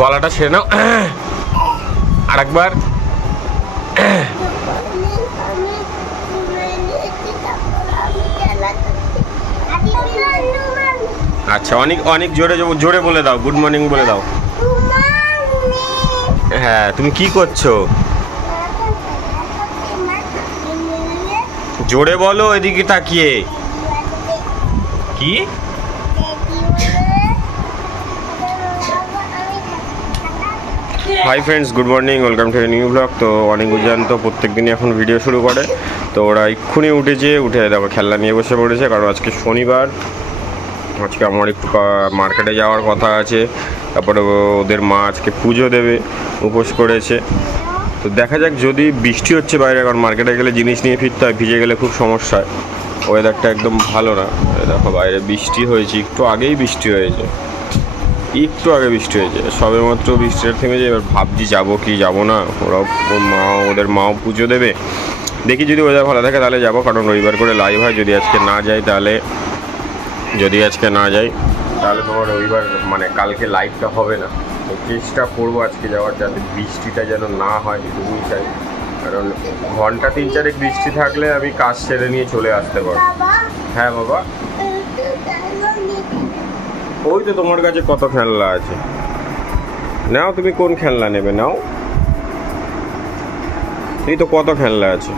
গলাটা ছেড়ে নাও আরেকবার। আচ্ছা অনেক অনেক জোরে জোরে বলে দাও, গুড মর্নিং বলে দাও। হ্যাঁ তুমি কি করছো? জোরে বলো এদিকে তাকিয়ে। কি? Hi friends, good morning, welcome to new blog. তো অনেক উজান তো প্রত্যেক দিনই এখন ভিডিও শুরু করে। তো ওরা এক্ষুনি উঠেছে, উঠে দেখো খেলনা নিয়ে বসে পড়েছে, কারণ আজকে শনিবার। আজকে আমার একটু মার্কেটে যাওয়ার কথা আছে। তারপরে ওদের মা আজকে পুজো দেবে, উপোস করেছে। তো দেখা যাক, যদি বৃষ্টি হচ্ছে বাইরে, কারণ মার্কেটে গেলে জিনিস নিয়ে ফিরতে হয়, ভিজে গেলে খুব সমস্যা হয়। ওয়েদারটা একদম ভালো না। দেখো বাইরে বৃষ্টি হয়েছে, একটু আগেই বৃষ্টি হয়েছে, একটু আগে বৃষ্টি হয়েছে, সবে মাত্র বৃষ্টিটা থেমেছে। এবার ভাবছি যাবো কি যাবো না। ওরাও ওদের মাও পুজো দেবে, দেখি যদি ওয়েদার ভালো থাকে তাহলে যাবো, কারণ রবিবার করে লাইভ হয়। যদি আজকে না যাই তাহলে তোমার রবিবার মানে কালকে লাইভটা হবে না। তো চেষ্টা করবো আজকে যাওয়ার, যাতে বৃষ্টিটা যেন না হয়, এটুকুই চাই। কারণ ঘন্টা 3-4 বৃষ্টি থাকলে আমি কাজ সেরে নিয়ে চলে আসতে পারবো। হ্যাঁ বাবা, ওই তো তোমার কাছে কত খেলনা আছে, নাও তুমি কোন খেলনা নেবে নাও। এই তো কত খেলনা আছে।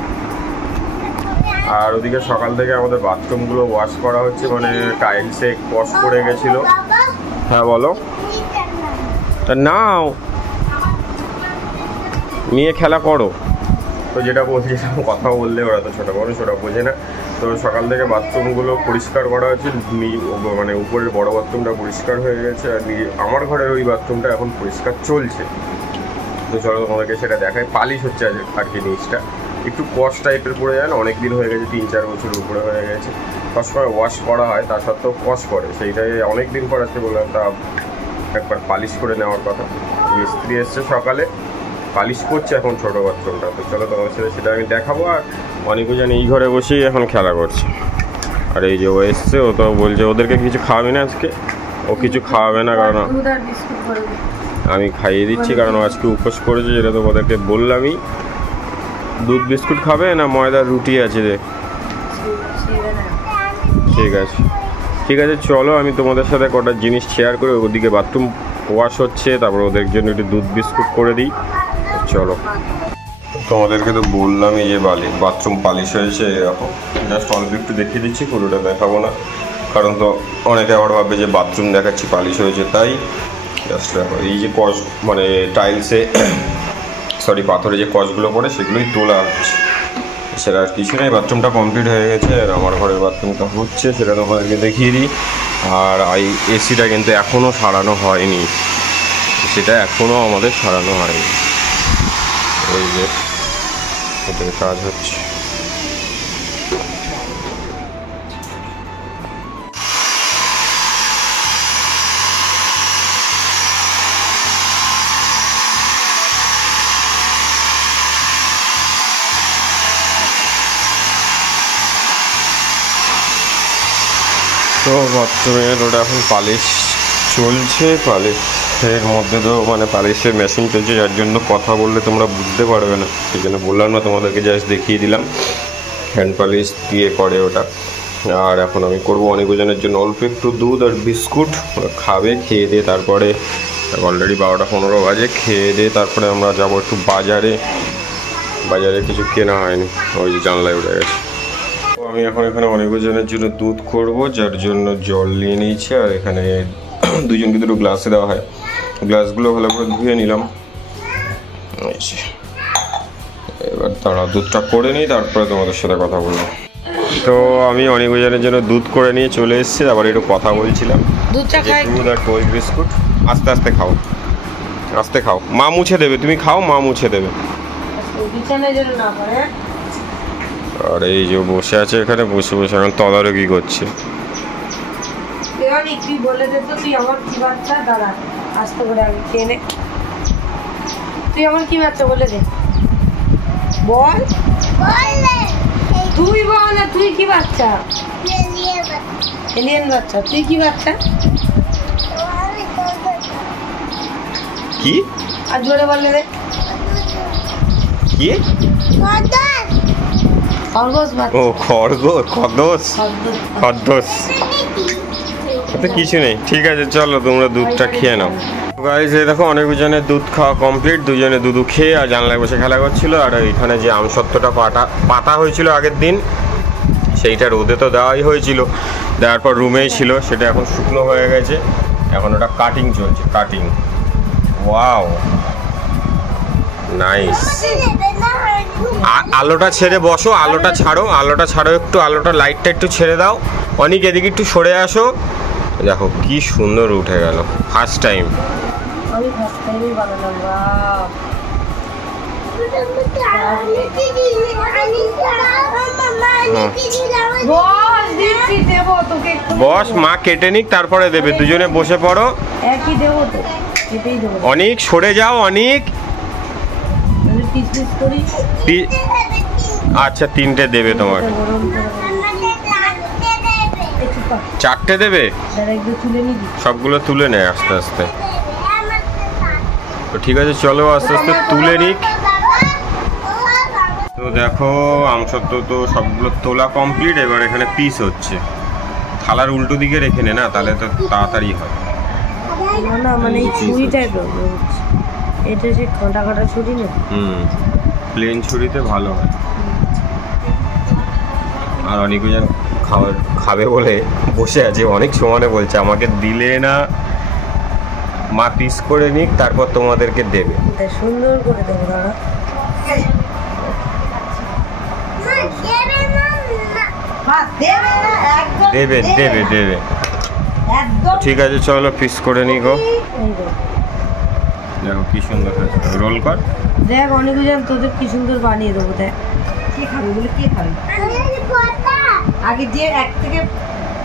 আর ওদিকে সকাল থেকে আমাদের বাথরুমগুলো ওয়াশ করা হচ্ছে, মানে টাইলসে কস পড়ে গেছিলো। হ্যাঁ বলো। তা নাও নিয়ে খেলা করো। তো যেটা বলছিলাম, কথা বললে ওরা তো ছোটো বড় ছোটো বোঝে না। তো সকাল থেকে বাথরুমগুলো পরিষ্কার করা হচ্ছে, মানে উপরের বড় বাথরুমটা পরিষ্কার হয়ে গেছে, আর আমার ঘরের ওই বাথরুমটা এখন পরিষ্কার চলছে। তো চলো তোমাদেরকে সেটা দেখায়। পালিশ হচ্ছে আর কি, জিনিসটা একটু কস টাইপের পড়ে যায় না, অনেক দিন হয়ে গেছে, 3-4 বছরের উপরে হয়ে গেছে। সবসময় ওয়াশ করা হয়, তা সত্ত্বেও কস করে, সেইটাই অনেক দিন পর আজকে বললাম তা একবার পালিশ করে নেওয়ার কথা। মিস্ত্রি এসছে সকালে, পালিশ করছে এখন ছোটো বাথরুমটা। তো চলো তোমার সাথে সেটা আমি দেখাবো। আর অনেকে জানি এই ঘরে বসেই এখন খেলা করছে। আর এই যে ও এসছে, ও তো বলছে ওদেরকে কিছু খাওয়াবি না আজকে। ও কিছু খাওয়াবে না, কারণ আমি খাইয়ে দিচ্ছি, কারণ আজকে উপোস করেছে, যেটা তো ওদেরকে বললামই। দুধ বিস্কুট খাবে না ময়দার রুটি আছে দেখ। ঠিক আছে ঠিক আছে, চলো আমি তোমাদের সাথে কটা জিনিস শেয়ার করে, ওদিকে বাথরুম ওয়াশ হচ্ছে, তারপর ওদের জন্য একটু দুধ বিস্কুট করে দিই। চলো, তোমাদেরকে তো বললামই যে বাথরুম পালিশ হয়েছে এরকম। জাস্ট অল্প একটু দেখিয়ে দিচ্ছি, পুরোটা দেখাবো না, কারণ তো অনেকে আবার ভাববে যে বাথরুম দেখাচ্ছি পালিশ হয়েছে, তাই জাস্ট দেখো। এই যে কস মানে টাইলসে পাথরে যে কসগুলো পড়ে সেগুলোই তোলা হচ্ছে, সেটা আর কিছু নেই। বাথরুমটা কমপ্লিট হয়ে গেছে, আর আমার ঘরের বাথরুমটা হচ্ছে, সেটা তোমাদেরকে দেখিয়ে দিই। আর এই এসিটা কিন্তু এখনও সারানো হয়নি, সেটা এখনও আমাদের সারানো হয়নি। এই যে এটার কাজ হচ্ছে। তো বাথরুমের ওটা এখন পালিশ চলছে, পালিশের মধ্যে তো মানে পালিশের মেশিন চলছে, যার জন্য কথা বললে তোমরা বুঝতে পারবে না, সেই জন্য বললাম না তোমাদেরকে, জাস্ট দেখিয়ে দিলাম। হ্যান্ড পালিশ দিয়ে করে ওটা। আর এখন আমি করবো অনেকজনের জন্য অল্প একটু দুধ আর বিস্কুট, খাবে, খেয়ে দিয়ে তারপরে অলরেডি 12টা 15 বাজে, খেয়ে দিয়ে তারপরে আমরা যাবো একটু বাজারে কিছু কেনা হয়নি, ওই যে জানলায় উঠে গেছে। আমি এখন এখানে অনেকজনের জন্য দুধ করব, যার জন্য জল নিয়ে নিয়েছি। আর এখানে দুজনকে দুটো গ্লাসে দেওয়া হয়, গ্লাসগুলো ভালো করে ধুয়ে নিলাম। এবার তারা দুধটা করে নিই, তারপরে তোমাদের সাথে কথা বললাম। তো আমি অনেকজনের জন্য দুধ করে নিয়ে চলে এসেছি, তারপরে একটু কথা বলছিলাম। দুধ আর টোস্ট বিস্কুট আস্তে আস্তে খাও, মা মুছে দেবে, তুমি খাও, মা মুছে দেবে। আর এই যে বসে আছে এখানে, বসে এখন তদারকি করছে। তুই আমার কি বাচ্চা বলে দে, বল তুই বল, তুই কি বাচ্চা? এলিয়েন বাচ্চা। তুই কি বাচ্চা? কি আর জোরে বললে রে কি খরগোশ বাচ্চা ও খরগোশ খরগোশ খরগোশ তো কিছু নেই। ঠিক আছে চলো তোমরা দুধটা খেয়ে নাও। গাইস এই দেখো অনেকজনের দুধ খাওয়া কমপ্লিট, দুজনে দুধু খেয়ে আর জানলায় বসে খেলা করছিল। আর এখানে যে আমসত্ত্বটা পাতা হয়েছিল আগের দিন, সেইটা রোদে তো দেওয়াই হয়েছিল, দেওয়ার পর রুমেই ছিল, সেটা এখন শুকনো হয়ে গেছে। এখন ওটা কাটিং চলছে, কাটিং। Wow nice. আলোটা ছেড়ে বসো, আলোটা ছাড়ো, আলোটা ছাড়ো একটু, আলোটা লাইটটা একটু ছেড়ে দাও। অনেক এদিকে একটু সরে আসো। দেখো কি সুন্দর উঠে গেল, ফার্স্ট টাইম। আমি ফার্স্ট টাইমই বানালাম। বস, মা কেটে নিক তারপরে দেবে, দুজনে বসে পড়ো। একই দেবো তো, এটাই দেবো। অনেক সরে যাও, অনেক। পিস পিস করি। আচ্ছা 3টে দেবে তোমাকে। চারটে দেবে? সবগুলো তুলে নেয় আস্তে আস্তে। তো ঠিক আছে চলো আস্তে আস্তে তুলে নিক। তো দেখো আমসত্ত্ব তো সবগুলো তোলা কমপ্লিট। এবার এখানে পিস হচ্ছে। থালার উল্টো দিকে রেখে নে না, তাহলে তো তাড়াতাড়ি হয়। না মানে এই ছুরি টাইপের, এটা যে কাঁটা কাটা ছুরি না। প্লেন ছুরিতে ভালো হয়। আর অনেকজন খাবে বলে বসে আছে, অনেক সমানে বলছে আমাকে দিলে না, মা পিস করে নিক তারপর তোমাদেরকে দেবে। সুন্দর করে দেবো দাদা। দেবে দেবে দেবে। ঠিক আছে চলো পিস করে নি গো। দেখো কি সুন্দর হয়েছে, রোল কর। দেখ অনেকজন তোদের কি সুন্দর বানিয়ে দেবো। দেখ কে খাবে বলে, কে খাবে? আগে যে 1 থেকে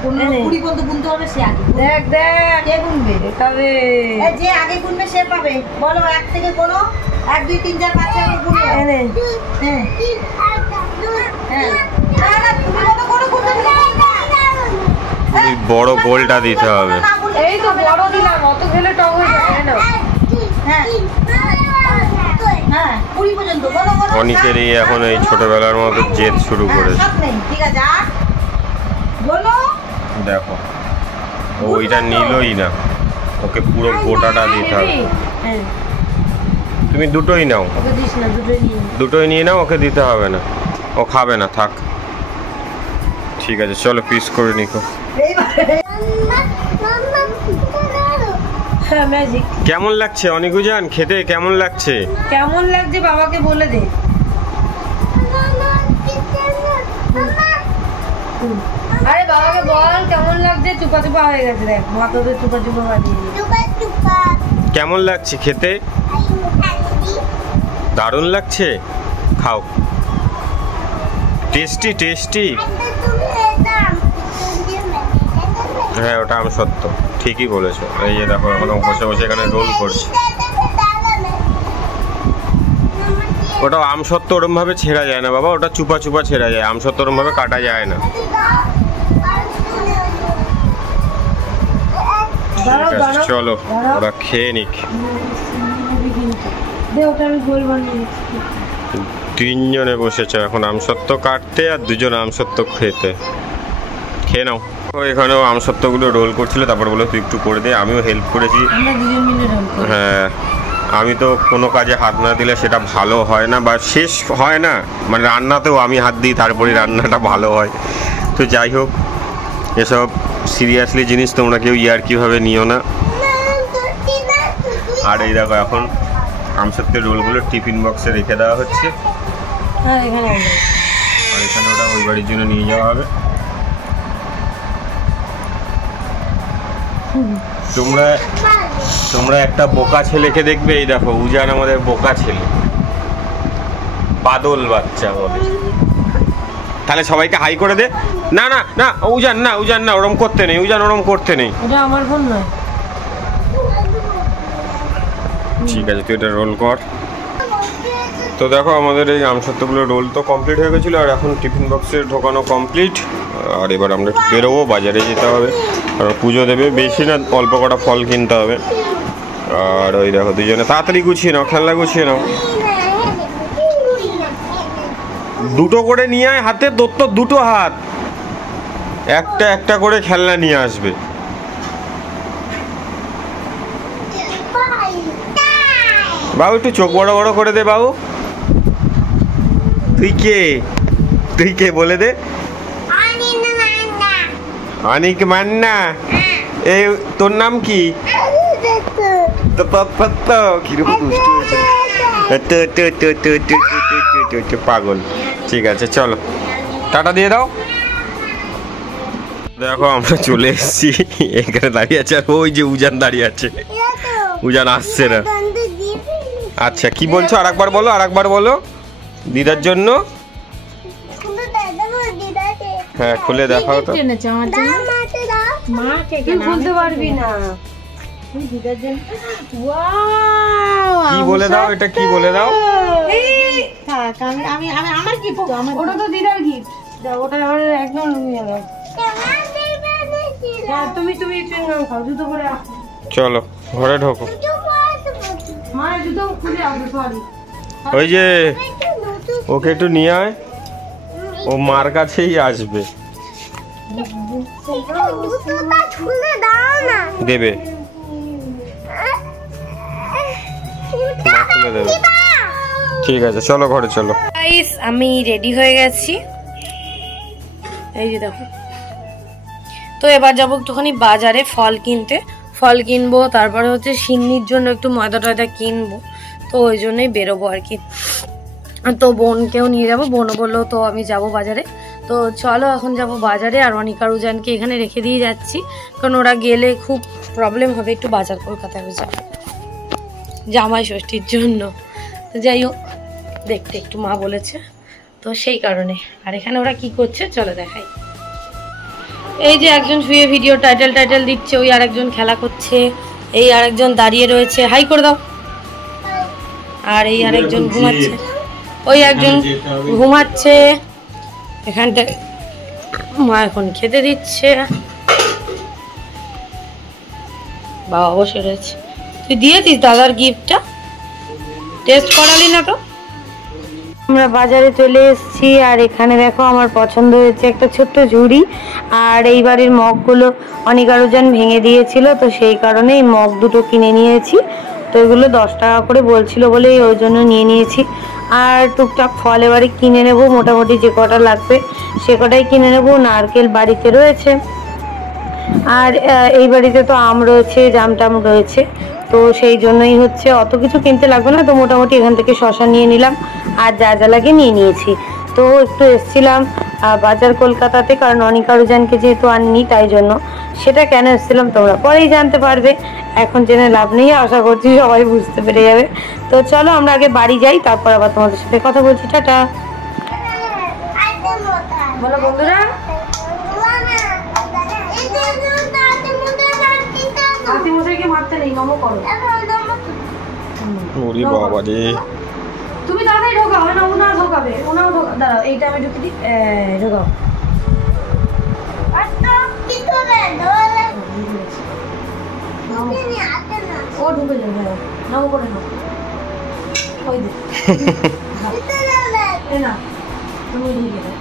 15-20 পর্যন্ত গুনতে হবে সে আগে। দেখ দেখ কে গুনবে খাবে, যে আগে গুনবে সে পাবে। বলো 1 থেকে কোনো 1 2 3 4 5 6 গুনবে। এনে হ্যাঁ না না তুমি তো কোনো গুনতে না, এই বড় গোলটা দিতে হবে। এই তো বড় দিলাম, অত খেলে টক হয়ে যাবে না। হ্যাঁ হ্যাঁ 20 পর্যন্ত বলো বলো। অনেকেরই এখন এই ছোটবেলার মতো জেদ শুরু করেছে। ঠিক আছে বলো। দেখো ওইটা নিলই না, ওকে পুরো গোটাটা দিতে হবে। তুমি দুটোই নাও, ওকে দিস না, দুটোই নিয়ে নাও, ওকে দিতে হবে না, ও খাবে না থাক। ঠিক আছে চলো পিস করে নিকো। কেমন লাগছে অনিকুজান খেতে, কেমন লাগছে? কেমন লাগছে বাবাকে বলে দে। আরে বাবাকে বল কেমন লাগছে। চুপা চুপা হয়ে গেছে, দেখ মা তোদের চুপা চুপা বানিয়ে। কেমন লাগছে খেতে? দারুণ লাগছে, খাও। Tasty tasty. হ্যাঁ ওটা আমসত্ত্ব, ঠিকই বলেছো। এই যে দেখো এখন বসে বসে এখানে রোল করছে। ওটা আমসত্ত্ব ওরম ভাবে ছেঁড়া যায় না বাবা, ওটা চুপা চুপা ছেঁড়া যায়, আমসত্ত্ব ওরম ভাবে কাটা যায় না। ঠিক আছে চলো ওরা খেয়ে নিক। 3 জনে বসেছে এখন আমসত্ত্ব কাটতে আর 2 জন আমসত্ত্ব খেতে। খেয়ে নাও। এখানেও আমসত্ত্বগুলো রোল করছিল, তারপর বলে তুই একটু করে দে। আমিও হেল্প করেছি। হ্যাঁ আমি তো কোনো কাজে হাত না দিলে সেটা ভালো হয় না বা শেষ হয় না, মানে রান্নাতেও আমি হাত দিই তারপরে রান্নাটা ভালো হয়। তো যাই হোক এসব সিরিয়াসলি জিনিস তোমরা কেউ ইয়ার্কিভাবে নিও না। আর এই দেখো এখন আমসত্ত্বের রোলগুলো টিফিন বক্সে রেখে দেওয়া হচ্ছে। আর এখানে ওটা ওই বাড়ির জন্য নিয়ে যাওয়া হবে। তোমরা একটা বোকা ছেলেকে দেখবে, এই দেখো উজান আমাদের বোকা ছেলে, বাদল বাচ্চা বলে। তাহলে সবাইকে হাই করে দে। না না না উজান না, উজান না, ওরম করতে নেই, উজান ওরম করতে নেই। এটা আমার ফোন নয়। ঠিক আছে তুই এটা রোল কর। তো দেখো আমাদের এই আমসত্ত্বগুলো রোল তো কমপ্লিট হয়ে গেছিলো, আর এখন টিফিন বক্সে ঢোকানো কমপ্লিট। আর এবার আমরা বেরোবো, বাজারে যেতে হবে, আর পুজো দেবে। বেশি না, অল্প কটা ফল কিনতে হবে। আর ওই দেখো দুজনে তাড়াতাড়ি গুছিয়ে নাও, খেলনা গুছিয়ে নাও। দুটো করে নিয়ে আয় হাতে, তোর তো দুটো হাত, একটা একটা করে খেলনা নিয়ে আসবে। বাবু একটু চোখ বড় বড় করে দে বাবু। তুই কে, তুই কে বলে দে। অনিক মান্না। এই তোর নাম কি? পাগল। ঠিক আছে চলো, টাটা দিয়ে দাও। দেখো আমরা চলে এসেছি, এখানে দাঁড়িয়ে আছে আর ওই যে উজান দাঁড়িয়ে আছে। উজান আসছে না। আচ্ছা কি বলছো, আরেকবার বলো, আরেকবার বলো। দিদার জন্য হ্যাঁ খুলে দেখাও তো। বলতে পারবি না কি বলে দাও, এটা কি বলে দাও। আমার গিফট, ওটা তো দিদার গিফট, ওটা একদম তুমি তুমি খাও জুতো করে। চলো ঘরে ঢোকো। মা জুতো খুলে আসবে, সরি। ওই যে ওকে একটু নিয়ে আয়, ও মার কাছেই আসবে। দেবে মা খুলে দেবে। ঠিক আছে চলো ঘরে চলো। গাইস আমি রেডি হয়ে গেছি, এই যে দেখো। তো এবার যাবো একটুখানি বাজারে ফল কিনতে, ফল কিনবো, তারপরে হচ্ছে সিন্নির জন্য একটু ময়দা টয়দা কিনবো, তো ওই জন্যই বেরোবো আর কি। তো বোনকেও নিয়ে যাবো, বোনও বললো তো আমি যাব বাজারে। তো চলো এখন যাব বাজারে, আর অনিকা রুজানকে এখানে রেখে দিয়ে যাচ্ছি, কারণ ওরা গেলে খুব প্রবলেম হবে, একটু বাজার কলকাতায় যাব জামাই ষষ্ঠীর জন্য। তো যাই হোক, দেখতে একটু মা বলেছে, তো সেই কারণে। আর এখানে ওরা কি করছে চলো দেখাই। এই যে একজন শুয়ে ভিডিও টাইটেল দিচ্ছে, ওই আরেকজন খেলা করছে, এই আরেকজন দাঁড়িয়ে রয়েছে, হাই করে দাও। আর এই আরেকজন ঘুমাচ্ছে, ওই একজন ঘুমাচ্ছে। এখানটা মা এখন খেতে দিচ্ছে, বাবা বসে রয়েছে। তুই দিয়েছিস দাদার গিফটটা, টেস্ট করালি না তো? আমরা বাজারে চলে এসেছি, আর এখানে দেখো আমার পছন্দ হয়েছে একটা ছোট্ট ঝুড়ি। আর এই বাড়ির মগগুলো অনিকা রুজান ভেঙে দিয়েছিল, তো সেই কারণে এই মগ দুটো কিনে নিয়েছি। তো এগুলো 10 টাকা করে বলছিল বলে ওই জন্য নিয়ে নিয়েছি। আর টুকটাক ফল এবারে কিনে নেব, মোটামুটি যে কটা লাগবে সে কটাই কিনে নেব। নারকেল বাড়িতে রয়েছে, আর এই বাড়িতে তো আম রয়েছে, জাম টাম রয়েছে, তো সেই জন্যই হচ্ছে অত কিছু কিনতে লাগবে না। তো মোটামুটি এখান থেকে শশা নিয়ে নিলাম, আর যা যা লাগে নিয়ে নিয়েছি। তো একটু এসছিলাম বাজার কলকাতাতে, কারণ অনিকা রুজানকে যেহেতু আননি, তাই জন্য। সেটা কেন এসছিলাম তোমরা পরেই জানতে পারবে, এখন জেনে লাভ নেই, আশা করছি সবাই বুঝতে পেরে যাবে। তো চলো আমরা আগে বাড়ি যাই, তারপর আবার তোমাদের সাথে কথা বলছি। টাটা। বলো বন্ধুরা, মারতে নেই, নমো করো। তুমি তাড়াতাড়ি ঢোকাও, না ওনা ঢোকাবে, ওনাও দাঁড়াও, এইটা আমি ঢুকে দিই, ঢোকাও। ও ঢুকে যাবে, নমো করে নাও। ওই দে না, তুমি ঢুকে দাও।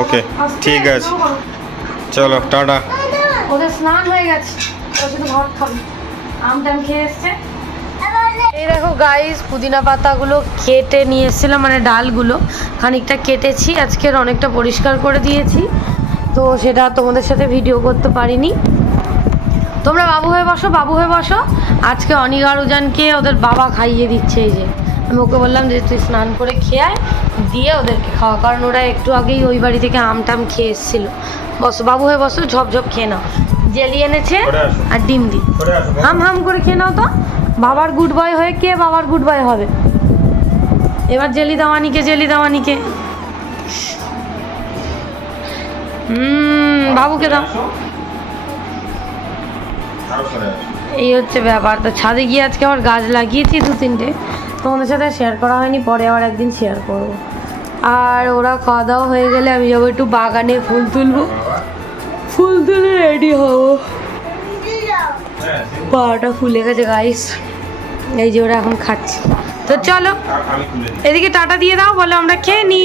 ওকে ঠিক আছে, চলো টাটা। ওদের স্নান হয়ে গেছে, ওরা শুধু ভাত খাবে, আম টাম খেয়ে এসছে। এই দেখো গাইস, পুদিনা পাতাগুলো কেটে নিয়ে এসেছিলাম, মানে ডালগুলো খানিকটা কেটেছি, আজকের অনেকটা পরিষ্কার করে দিয়েছি। তো সেটা তোমাদের সাথে ভিডিও করতে পারিনি। তোমরা বাবু হয়ে বসো, বাবু হয়ে বসো। আজকে অনিকা রুজানকে ওদের বাবা খাইয়ে দিচ্ছে। এই যে আমি ওকে বললাম যে তুই স্নান করে খেয়ে আয়, দিয়ে ওদেরকে খাওয়া, কারণ ওরা একটু আগেই ওই বাড়ি থেকে আম টাম খেয়ে এসেছিল। বসো বাবু হয়ে বসো, ঝপঝপ খেয়ে নাও। জেলি এনেছে আর ডিম দি, হাম হাম করে খেয়ে নাও। তো বাবার গুড বয় হয়ে কে বাবার গুড বয় হবে? এবার জেলি দাওয়ানিকে, জেলি দাওয়ানিকে। বাবুকে দাও। এই হচ্ছে ব্যাপার। তো ছাদে গিয়ে আজকে আবার গাছ লাগিয়েছি 2-3টে, তোমাদের সাথে শেয়ার করা হয়নি, পরে আবার একদিন শেয়ার করবো। আর ওরা খাওয়া দাওয়া হয়ে গেলে আমি যাবো একটু বাগানে ফুল তুলবো, ফুল তুলে রেডি হবো। পাটা ফুলে গেছে গাইস, এই যে ওরা এখন খাচ্ছে। তো চলো এদিকে টাটা দিয়ে দাও, বলো আমরা খেয়ে নি।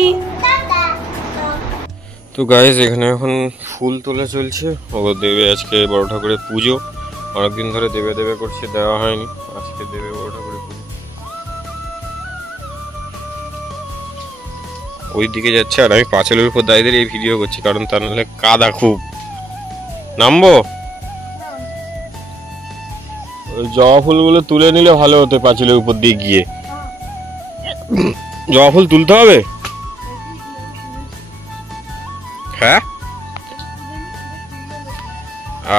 তো গাইস এখানে এখন ফুল তোলা চলছে, ও দেবে আজকে বড় ঠাকুরের পুজো। অনেকদিন ধরে দেবে দেবে করছে, দেওয়া হয়নি, আজকে দেবে বড় ঠাকুরের পুজো। ওই দিকে যাচ্ছে আর আমি পাঁচিলের উপর দাঁড়িয়ে এই ভিডিও করছি, কারণ তা নাহলে কাদা খুব। নামবো? ওই জবা ফুলগুলো তুলে নিলে ভালো হতো পাঁচিলের উপর দিয়ে গিয়ে। জবা ফুল তুলতে হবে? হ্যাঁ।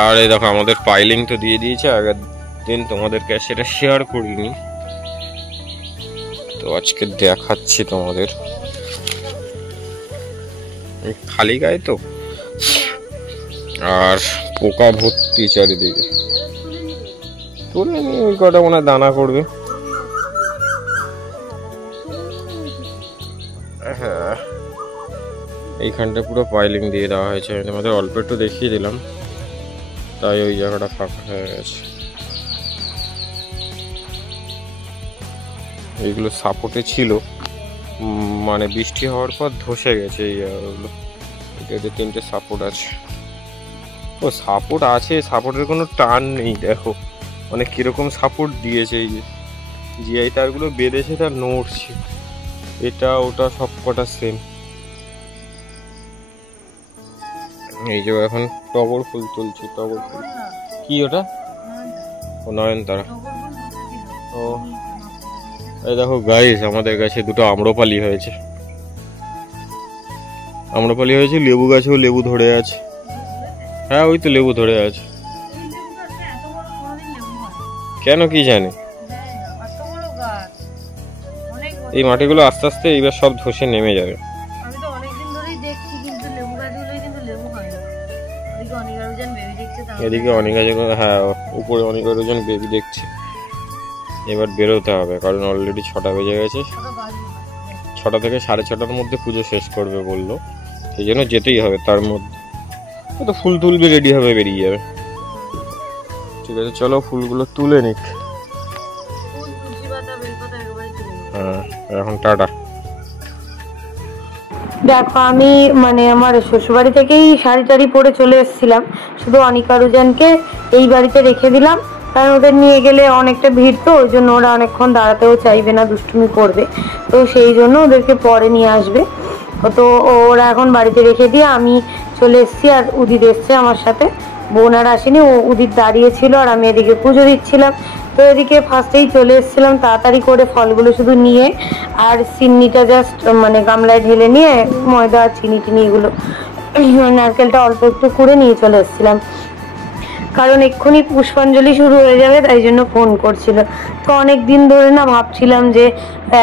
আর এই দেখো আমাদের পাইলিং তো দিয়ে দিয়েছে আগের দিন, তোমাদেরকে সেটা শেয়ার করিনি, তো আজকে দেখাচ্ছি তোমাদের। খালি গায়ে তো, আর পোকা ভর্তি চারিদিকে। তুলে নি, ওই কটা মনে হয় দানা করবে। হ্যাঁ, এইখানটা পুরো পাইলিং দিয়ে দেওয়া হয়েছে, আমাদের অল্প একটু দেখিয়ে দিলাম, তাই ওই জায়গাটা ফাঁকা হয়ে গেছে। এইগুলো সাপোর্টে ছিল, মানে বৃষ্টি হওয়ার পর ধসে গেছে এই জায়গাগুলো। এটাতে 3টে সাপোর্ট আছে। ও সাপোর্ট আছে, সাপোর্টের কোনো টান নেই, দেখো মানে কিরকম সাপোর্ট দিয়েছে। এই যে জিআই তারগুলো বেঁধেছে, তার নড়ছে, এটা ওটা সব কটা সেম। এই যে এখন টগর ফুল তুলছি, টগর ফুল। কি ওটা? ও নয়নতারা। ও এই দেখো গাইস, আমাদের গাছে দুটো আম্রপালি হয়েছে। আম্রপালি হয়েছে, লেবু গাছেও লেবু ধরে আছে। হ্যাঁ ওই তো লেবু ধরে আছে। কেন কি জানি, এই মাটিগুলো আস্তে আস্তে এইবার সব ধসে নেমে যাবে। এদিকে অনেক আছে, হ্যাঁ উপরে অনেক জন বেবি দেখছে। এবার বেরোতে হবে, কারণ অলরেডি 6টা বেজে গেছে। 6টা থেকে 6:30টার মধ্যে পুজো শেষ করবে বললো, সেই জন্য যেতেই হবে। তার মধ্যে তো ফুল তুলবে, রেডি হবে, বেরিয়ে যাবে। ঠিক আছে চলো ফুলগুলো তুলে নিক। হ্যাঁ এখন টাটা। দেখো আমি মানে আমার শ্বশুরবাড়ি থেকেই শাড়ি টাড়ি পরে চলে এসেছিলাম, শুধু অনিকা রুজানকে এই বাড়িতে রেখে দিলাম, কারণ ওদের নিয়ে গেলে অনেকটা ভিড়, তো ওই জন্য ওরা অনেকক্ষণ দাঁড়াতেও চাইবে না, দুষ্টুমি করবে, তো সেই জন্য ওদেরকে পরে নিয়ে আসবে। তো ওরা এখন বাড়িতে রেখে দিয়ে আমি চলে এসেছি, আর উদিত এসছে আমার সাথে, বোন আর আসেনি, ও উদিত দাঁড়িয়েছিল আর আমি এদিকে পুজো দিচ্ছিলাম। তো এদিকে ফার্স্টেই চলে এসেছিলাম তাড়াতাড়ি করে, ফলগুলো শুধু নিয়ে আর চিনিটা জাস্ট মানে গামলায় ঢেলে নিয়ে, ময়দা চিনি টিনি এগুলো, নারকেলটা অল্প একটু করে নিয়ে চলে এসেছিলাম, কারণ এক্ষুনি পুষ্পাঞ্জলি শুরু হয়ে যাবে, তাই জন্য ফোন করছিল। তো অনেক দিন ধরে না ভাবছিলাম যে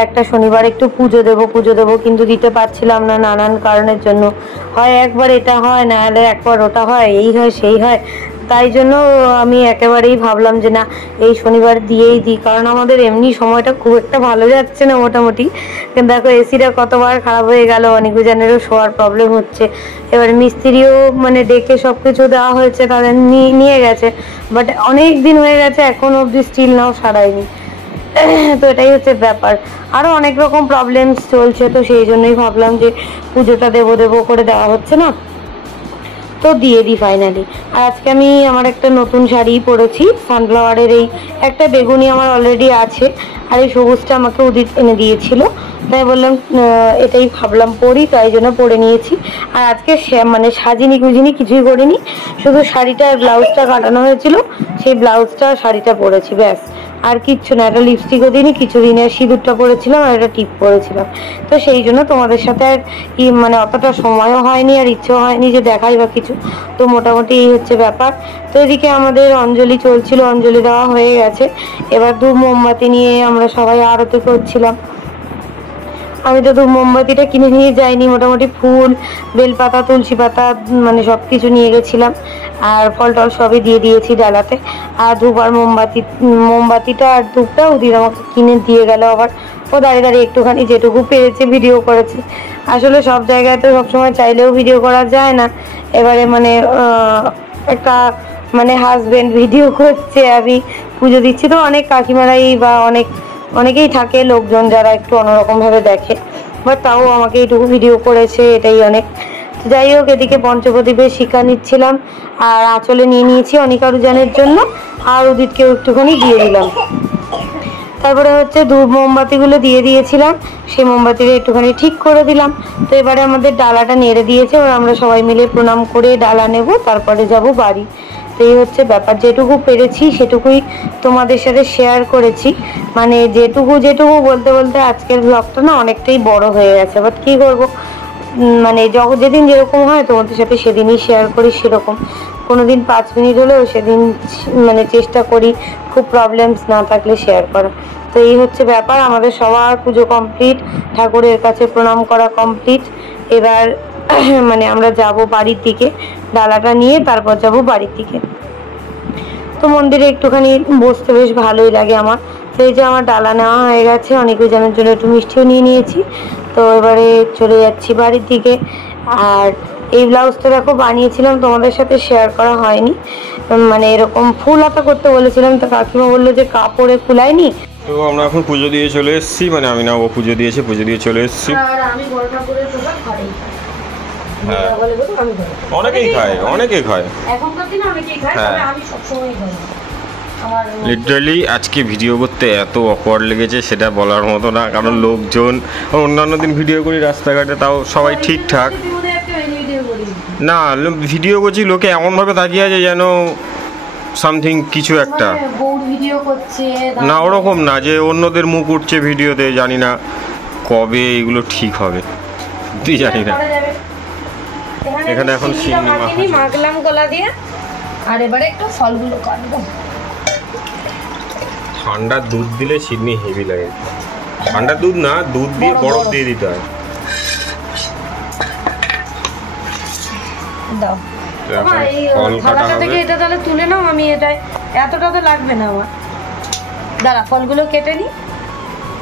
একটা শনিবার একটু পুজো দেবো, কিন্তু দিতে পারছিলাম না নানান কারণের জন্য। হয় একবার এটা হয়, না হলে একবার ওটা হয়, এই হয় সেই হয়, তাই জন্য আমি একেবারেই ভাবলাম যে না এই শনিবার দিয়েই দিই, কারণ আমাদের এমনি সময়টা খুব একটা ভালো যাচ্ছে না মোটামুটি। কিন্তু দেখো এসিটা কতবার খারাপ হয়ে গেল, অনেকজনেরও শোয়ার প্রবলেম হচ্ছে, এবার মিস্ত্রিও মানে ডেকে সব কিছু দেওয়া হয়েছে, তাদের নিয়ে গেছে, বাট অনেক দিন হয়ে গেছে এখনো অবধি স্টিল নাও সারায়নি। তো এটাই হচ্ছে ব্যাপার, আরও অনেক রকম প্রবলেমস চলছে, তো সেই জন্যই ভাবলাম যে পুজোটা দেবো করে দেওয়া হচ্ছে না, তো দিয়ে দিই ফাইনালি। আর আজকে আমি আমার একটা নতুন শাড়ি পরেছি, সানফ্লাওয়ারের এই একটা বেগুনি আমার অলরেডি আছে, আর এই সবুজটা আমাকে উদিত এনে দিয়েছিল, তাই বললাম এটাই ভাবলাম পরি, তাই জন্য পরে নিয়েছি। আর আজকে মানে সাজিনি গুজিনি কিছুই করিনি, শুধু শাড়িটার ব্লাউজটা কাটানো হয়েছিল, সেই ব্লাউজটা শাড়িটা পরেছি, ব্যাস আর কিচ্ছু না। একটা লিপস্টিকও দিইনি, কিছুদিনের সিঁদুরটা পরেছিলাম আর একটা টিপ পরেছিলাম, তো সেই জন্য তোমাদের সাথে আর মানে অতটা সময়ও হয়নি আর ইচ্ছেও হয়নি যে দেখাই বা কিছু। তো মোটামুটি এই হচ্ছে ব্যাপার। তো এদিকে আমাদের অঞ্জলি চলছিল, অঞ্জলি দেওয়া হয়ে গেছে, এবার ধূপ মোমবাতি নিয়ে আমরা সবাই আরতি করছিলাম। আমি তো ধূপ মোমবাতিটা কিনে নিয়ে যাইনি, মোটামুটি ফুল, বেলপাতা, তুলসী পাতা মানে সব কিছু নিয়ে গেছিলাম, আর ফল টল সবই দিয়ে দিয়েছি ডালাতে। আর ধূপ আর মোমবাতিটা আর ধূপটা ওদিন আমাকে কিনে দিয়ে গেল, আবার ও দাঁড়িয়ে দাঁড়িয়ে একটুখানি যেটুকু পেরেছে ভিডিও করেছে, আসলে সব জায়গায় তো সবসময় চাইলেও ভিডিও করা যায় না। এবারে মানে একটা মানে হাজবেন্ড ভিডিও করছে, আমি পুজো দিচ্ছি, তো অনেক কাকিমারাই বা অনেকেই থাকে লোকজন যারা একটু অন্যরকমভাবে দেখে, বাট তাও আমাকে এইটুকু ভিডিও করেছে, এটাই অনেক। যাই হোক, এদিকে পঞ্চপ্রদীপের শিখা নিচ্ছিলাম আর আঁচলে নিয়ে নিয়েছি অনিকারুজানের জন্য, আর উদিতকেও একটুখানি দিয়ে দিলাম। তারপরে হচ্ছে ধূপ মোমবাতিগুলো দিয়ে দিয়েছিলাম, সেই মোমবাতিটা একটুখানি ঠিক করে দিলাম। তো এবারে আমাদের ডালাটা নেড়ে দিয়েছে, এবার আমরা সবাই মিলে প্রণাম করে ডালা নেব, তারপরে যাব বাড়ি। তো এই হচ্ছে ব্যাপার, যেটুকু পেরেছি সেটুকুই তোমাদের সাথে শেয়ার করেছি। মানে যেটুকু বলতে বলতে আজকের ব্লগটা না অনেকটাই বড় হয়ে গেছে, বাট কী করবো, মানে যেদিন যেরকম হয় তোমাদের সাথে সেদিনই শেয়ার করি। সেরকম কোনো দিন 5 মিনিট হলেও সেদিন মানে চেষ্টা করি খুব প্রবলেমস না থাকলে শেয়ার করা। তো এই হচ্ছে ব্যাপার, আমাদের সবার পুজো কমপ্লিট, ঠাকুরের কাছে প্রণাম করা কমপ্লিট। এবার মানে আমরা যাব বাড়ির দিকে, ডালাটা নিয়ে তারপর যাব বাড়ির দিকে। তো মন্দিরে একটুখানি বসতে বেশ ভালোই লাগে আমার। তো এই যে আমার ডালা নেওয়া হয়ে গেছে, অনেকজনের জন্য একটু মিষ্টিও নিয়ে নিয়েছি। তো এবারে চলে যাচ্ছি বাড়ির দিকে। আর এই ব্লাউজটা দেখো বানিয়েছিলাম, তোমাদের সাথে শেয়ার করা হয়নি। মানে এরকম ফুল হাতা করতে বলেছিলাম, তো কাকিমা বললো যে কাপড়ে ফুলায়নি। তো আমরা এখন পুজো দিয়ে চলে এসেছি, মানে আমি না, ও পুজো দিয়েছে, পুজো দিয়ে চলে এসেছি। আর আমি বড় ঠাকুরের প্রসাদ খাই। হ্যাঁ, অনেকেই খায় এখনকার দিনে অনেকেই খায়, তবে আমি সবসময় খাই। লিটারালি আজকে ভিডিও করতে এত অকওয়ার্ড লেগেছে সেটা বলার মতো না, কারণ লোকজন, অন্যান্য দিন ভিডিও করি রাস্তাঘাটে তাও সবাই ঠিকঠাক, না ভিডিও করছি লোকে এমনভাবে তাকিয়ে আছে যেন সামথিং কিছু একটা, না ওরকম না যে অন্যদের মুখ উঠছে ভিডিওতে। জানি না কবে এগুলো ঠিক হবে, তুই জানি না। এখানে এখন মাখলাম কলা দিয়ে, আর এবারে একটু ফলগুলো কাটবো। ঠান্ডা দুধ দিলে সিডনি হেভি লাগে। ঠান্ডা দুধ না, দুধ দিয়ে বরফ দিয়ে দিতে হয়। দাও ফল কাটা হবে, এটা তাহলে তুলে নাও। আমি এটাই, এতটা তো লাগবে না আমার। দাঁড়া, ফলগুলো কেটে নি,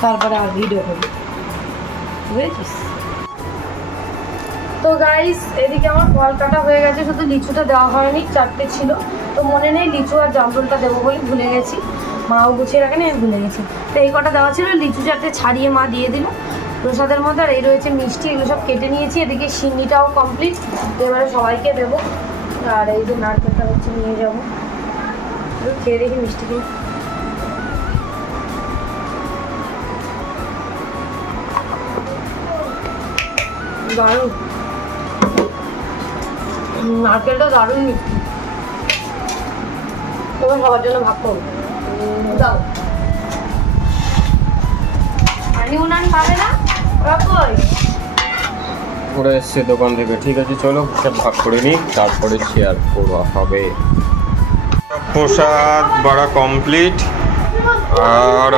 তারপরে আর ভিডিও করবো, বুঝেছিস? তো গাইস, এদিকে আমার ফল কাটা হয়ে গেছে, শুধু লিচুটা দেওয়া হয়নি, 4টে ছিল। তো মনে নেই লিচু আর জামরুলটা দেবো বলে ভুলে গেছি, মাও গুছিয়ে রাখেনি, আমি ভুলে গেছি। তো এই কটা দেওয়া ছিল, লিচু 4টে ছাড়িয়ে মা দিয়ে দিল প্রসাদের মধ্যে। আর এই রয়েছে মিষ্টি, এগুলো সব কেটে নিয়েছি। এদিকে সিন্নিটাও কমপ্লিট, এবারে সবাইকে দেবো। আর এই যে নারকেলটা হচ্ছে নিয়ে যাবো, খেয়ে দেখি মিষ্টি খেয়ে। দারুণ, নারকেলটা দারুণ মিষ্টি। তোমার সবার জন্য ভাগ করবো, দাও। পানি উনান পাবে না, ওরা এসছে দোকান থেকে। ঠিক আছে, চলো সব ভাগ করে নিই, তারপরে শেয়ার করা হবে। প্রসাদ বাড়া কমপ্লিট, আর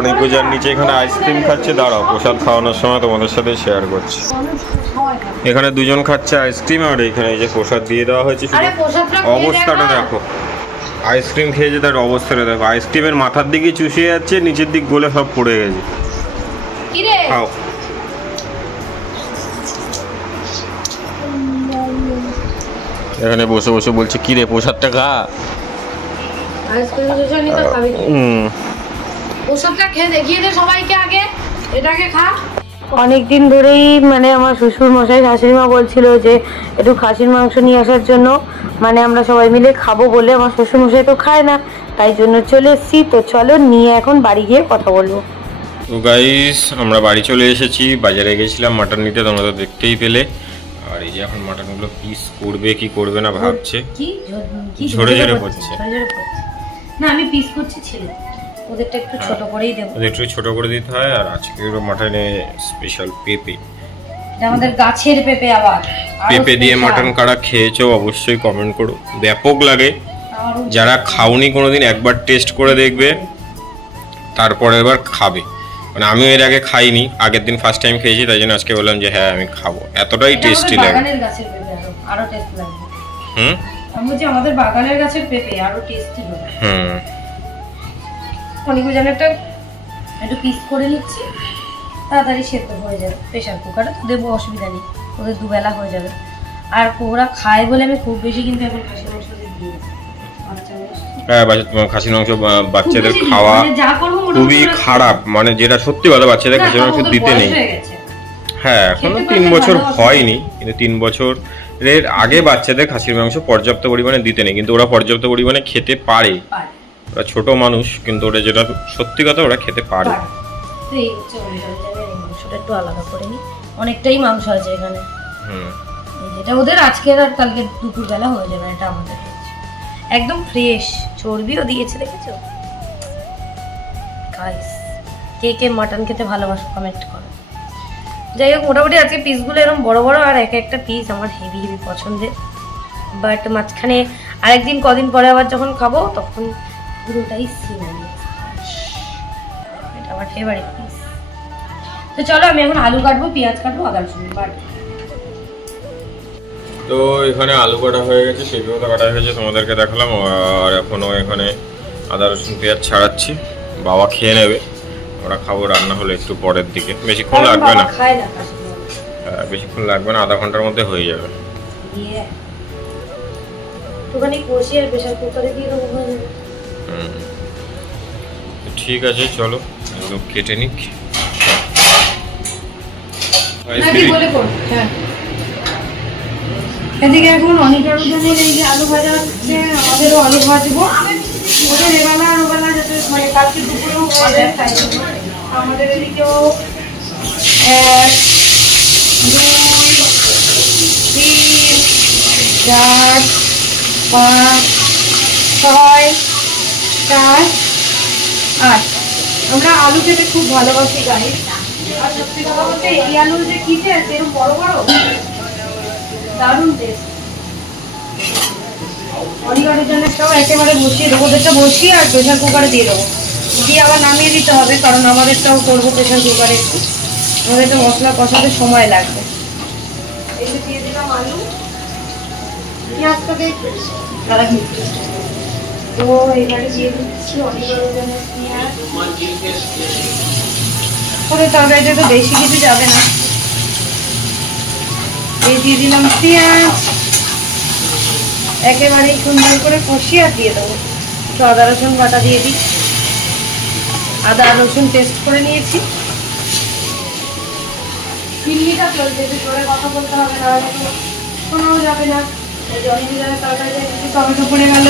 অনেকজন নিচে এখানে আইসক্রিম খাচ্ছে। দাঁড়াও, প্রসাদ খাওয়ানোর সময় তোমাদের সাথে শেয়ার করছি। এখানে দুজন খাচ্ছে আইসক্রিম, আর এখানে এই যে প্রসাদ দিয়ে দেওয়া হয়েছে। অবস্থাটা দেখো, আইসক্রিম খেয়েছে তার অবস্থাটা দেখো, আইসক্রিমের মাথার দিকে চুষিয়ে যাচ্ছে, নিচের দিক গলে সব পড়ে গেছে। খাও। এখানে বসে বসে বলছে কি রে, প্রসাদটা খা। অনেকদিন ধরেই মানে আমার শ্বশুর মশাই শাশুড়ি মা বলছিল যে একটু খাসির মাংস নিয়ে আসার জন্য, মানে আমরা সবাই মিলে খাবো বলে। আমার শ্বশুর মশাই তো খায় না, তাই জন্য চলে এসেছি। তো চলো নিয়ে এখন বাড়ি গিয়ে কথা বলবো। তো গাইস, আমরা বাড়ি চলে এসেছি। বাজারে গেছিলাম মাটন নিতে, তোমরা তো দেখতেই পেলে। আর এই যে এখন মাটনগুলো পিস করবে কি করবে না ভাবছে, ঝরে ঝরে পড়ছে। না, আমি পিস করছি ছেলে, ওদেরটা একটু ছোট করেই দেব, ওদের একটু ছোট করে দিতে হয়। আর আজকে মাটনে স্পেশাল পেঁপে, আমাদের গাছের পেঁপে। আবার পেঁপে দিয়ে মাটন কারা খেয়েছো অবশ্যই কমেন্ট করো, ব্যাপক লাগে। যারা খাওনি কোনোদিন একবার টেস্ট করে দেখবে, তারপরে এবার খাবে। মানে আমিও এর আগে খাইনি, আগের দিন ফার্স্ট টাইম খেয়েছি, তাই জন্য আজকে বললাম যে হ্যাঁ আমি খাবো। এতটাই টেস্টি লাগে। আরো টেস্ট লাগে। আমি বলছি আমাদের বাগানের গাছের পেঁপে আরো টেস্টি হবে। অনেক জানেন, একটু পিস করে নিচ্ছি। তাড়াতাড়ি সেদ্ধ হয়ে যাবে। প্রেশার কুকারে তো দেবো, অসুবিধা নেই, ওদের দুবেলা হয়ে যাবে। আর ওরা খায় বলে আমি খুব বেশি কিন্তু এখন খাসির মাংস দিই। হ্যাঁ, খাসির মাংস বাচ্চাদের খাওয়া খুবই খারাপ, মানে যেটা সত্যি কথা, বাচ্চাদের খাসির মাংস দিতে নেই। হ্যাঁ, এখনো 3 বছর হয়নি, কিন্তু 3 বছরের আগে বাচ্চাদের খাসির মাংস পর্যাপ্ত পরিমাণে দিতে নেই, কিন্তু ওরা পর্যাপ্ত পরিমাণে খেতে পারে। ওরা ছোট মানুষ, কিন্তু ওরা যেটা সত্যি কথা ওরা খেতে পারে। মাংসটা একটু আলাদা করে নি, অনেকটাই মাংস আছে এখানে। যেটা ওদের আজকের আর কালকে দুপুরবেলা হয়ে যাবে, এটা আমাদের একদম ফ্রেশ, চর্বিও দিয়েছে, দেখেছো গাইস? কে কে মাটন খেতে ভালোবাসো কমেন্ট করো। যাই হোক, মোটামুটি আজকে পিসগুলো এরকম বড় বড়, আর এক একটা পিস আমার হেভি হেভি পছন্দের। বাট মাঝখানে আরেকদিন কদিন পরে আবার যখন খাবো তখন পুরোটাই সিনারি, এটা আমার ফেভারিট পিস। তো চলো আমি এখন আলু কাটবো, পেঁয়াজ কাটবো, আদা রসুন বাটবো। তো এখানে আলু কাটা হয়ে গেছে, পেঁপেও কাটা হয়ে গেছে, তোমাদেরকে দেখালাম। আর এখনও এখানে আদা রসুন পেঁয়াজ ছাড়াচ্ছি, বাবা খেয়ে নেবে, ওরা খাবো রান্না হলে একটু পরের দিকে, বেশিক্ষণ লাগবে না, বেশিক্ষণ লাগবে না, আধা ঘন্টার মধ্যে হয়ে যাবে। ঠিক আছে, চলো কেটে নিক। এদিকে এখন অনেকের এই যে আলু ভাজা হচ্ছে, আমাদেরও আলু ভাজবো। ওদের এবেলা আর ওবেলা যাতে মানে কালকে দুপুরেও হয়ে যায়, তাই আমাদের এদিকেও 1 2 3 4 5 6 7 8 আমরা আলু খেতে খুব ভালোবাসি গাইস। আর সত্যি কথা বলতে এই আলু যে কি টেস্ট, এরকম বড় বড়, দারুণ টেস্ট। অনিগারের জন্যটাও একেবারে বসিয়ে দেবো, ওদেরটা বসিয়ে আর প্রেশার কুকারে দিয়ে দেবো, দিয়ে আবার নামিয়ে দিতে হবে, কারণ আমাদেরটাও করবো প্রেশার কুকারে। একটু আমাদেরটা মশলা কষাতে সময় লাগবে। এই যে দিয়ে দিলাম আলু, পেঁয়াজটাকে তো এবারে দিয়ে দিচ্ছি অনিগারের জন্য পেঁয়াজ। ওদের তরকারিতে তো বেশি কিছু যাবে না, এই দিয়ে দিলাম পেঁয়াজ, একেবারে সুন্দর করে কষিয়ে আর দিয়ে দেবো। তো আদা রসুন বাটা দিয়ে দিই, আদা রসুন পেস্ট করে নিয়েছি। চিল্লিটা চলছে, জোরে কথা বলতে হবে না, শোনাও যাবে না। টমেটো পড়ে গেল,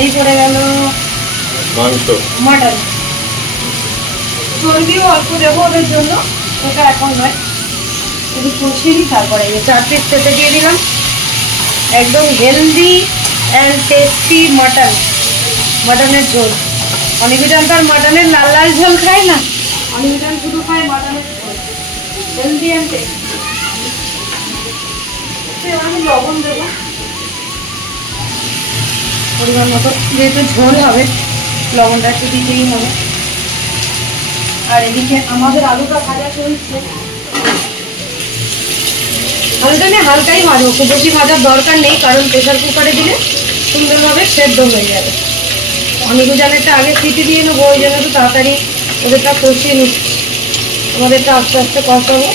এই পড়ে গেল মাটন, চর্বিও অল্প দেবো ওদের জন্য, ওটা এখন নয়, একটু কষিয়ে দিই। তারপরে 4 পিস পেঁপে দিয়ে দিলাম, একদম হেলদি অ্যান্ড টেস্টি মাটনের ঝোল। অনিবিটান তো আর মাটনের লাল লাল ঝোল খায় না, অনিবিটান শুধু খায় মাটনের ঝোল, হেলদি অ্যান্ড টেস্টি। আমি লবণ দেবো পরিমাণ মতো, যেহেতু ঝোল হবে লবণটা একটু দিতেই হবে। আর এদিকে আমাদের আলুটা ভাজা চলছে, আলুটা নিয়ে হালকাই ভাজবো, খুব বেশি ভাজার দরকার নেই, কারণ প্রেশার কুকারে দিলে সুন্দরভাবে সেদ্ধ হয়ে যাবে। অনিগুজানেরটা আগে সিটি দিয়ে নেবো, ওই জন্য তো তাড়াতাড়ি ওদেরটা কষিয়ে নিচ্ছি, আমাদেরটা আস্তে আস্তে কষাবো।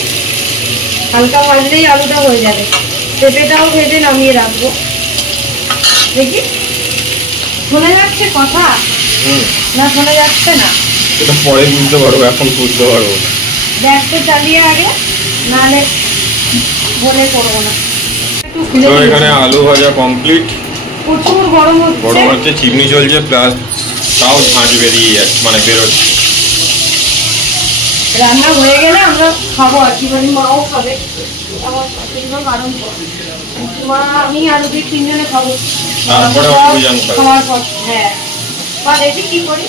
হালকা ভাজলেই আলুটা হয়ে যাবে। পেঁপেটাও ভেজে নামিয়ে রাখবো। দেখি শোনা যাচ্ছে কথা না, শোনা যাচ্ছে না, এটা পরে বুঝতে পারবো, এখন বুঝতে পারবো না। গ্যাসটা চালিয়ে আগে, নাহলে বলে করবো না। তো এখানে আলু ভাজা কমপ্লিট, প্রচুর গরম হচ্ছে, চিমনি চলছে, প্লাস তাও ঝাঁঝ বেরিয়ে যাচ্ছে, মানে বেরোচ্ছে। রান্না হয়ে গেলে আমরা খাবো আর কি, মানে মাও খাবে, আমার বারণ মা, আমি আর ওদের 3 জনে খাবো খাওয়ার পর। হ্যাঁ, বা দেখি কি করি,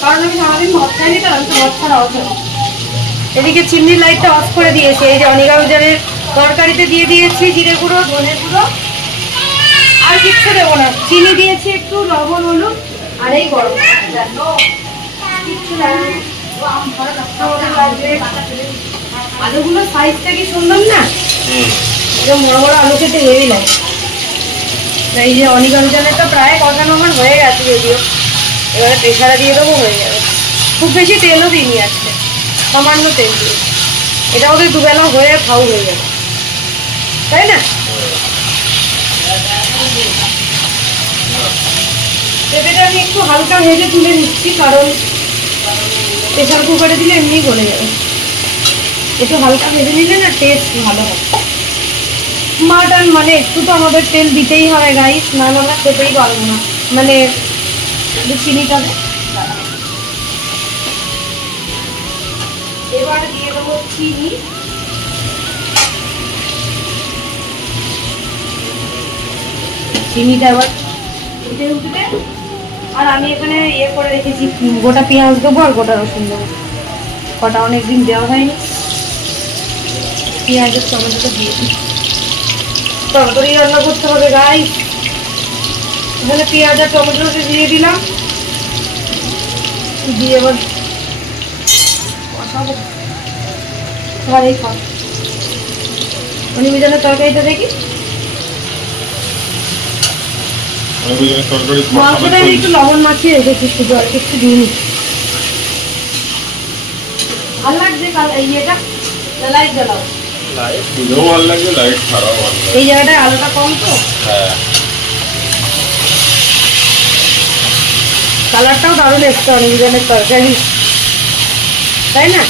কারণ আমি সারাদিন ভাত খাইনি, তো আমি তো ভাত ছাড়া অফ। এদিকে চিমনির লাইটটা অফ করে দিয়েছি, এই যে অনিগা বাজারের তরকারিতে দিয়ে দিয়েছি জিরে গুঁড়ো, ধনে গুঁড়ো, আর কিচ্ছু দেবো না। চিনি দিয়েছি একটু, লবণ, হলুদ, আর এই গরম কিচ্ছু লাগবে। আলুগুলো সাইজটা কি সুন্দর না, এরকম বড় বড় আলু খেতে হেভি লাগে। এই যে অনিগঞ্জনেরটা প্রায় কষানো আমার হয়ে গেছে, যদিও এবারে প্রেসারে দিয়ে দেবো, হয়ে যাবে। খুব বেশি তেলও দিইনি আজকে, সামান্য তেল দিয়ে। এটা ওদের দুবেলা হয়ে খাও হয়ে যাবে, তাই না? পেঁপেটা আমি একটু হালকা ভেজে তুলে নিচ্ছি, কারণ প্রেশার কুকারে দিলে এমনি গলে যাবে। একটু হালকা ভেজে নিলে না টেস্ট ভালো হয়। মাটন মানে একটু তো আমাদের তেল দিতেই হবে গাইস, না আমরা খেতেই পারবো না। মানে চিনিটা এবার দিয়ে দেবো চিনি। চিনিটা এবার উঠে উঠতে, আর আমি এখানে ইয়ে করে রেখেছি, গোটা পেঁয়াজ দেবো আর গোটা রসুন দেবো। কটা অনেকদিন দেওয়া হয়নি, পেঁয়াজের টমেটোটা দিয়ে দিই। তরকারি রান্না করতে হবে গাইস, এখানে পেঁয়াজ আর টমেটোটা দিয়ে দিলাম, দিয়ে এবার কষাবো। আর এই খাও অনিমিজনের তরকারিটা দেখি। মাংসটা আমি একটু লবণ মাখিয়ে রেখেছি, শুধু আর কিছু দিইনি। ভালো লাগছে ইয়েটা, লাইট জ্বালাও। এই জায়গাটায় আলোটা কম তো, কালারটাও দারুণ এসছে অনিমিজনের তরকারি, তাই না?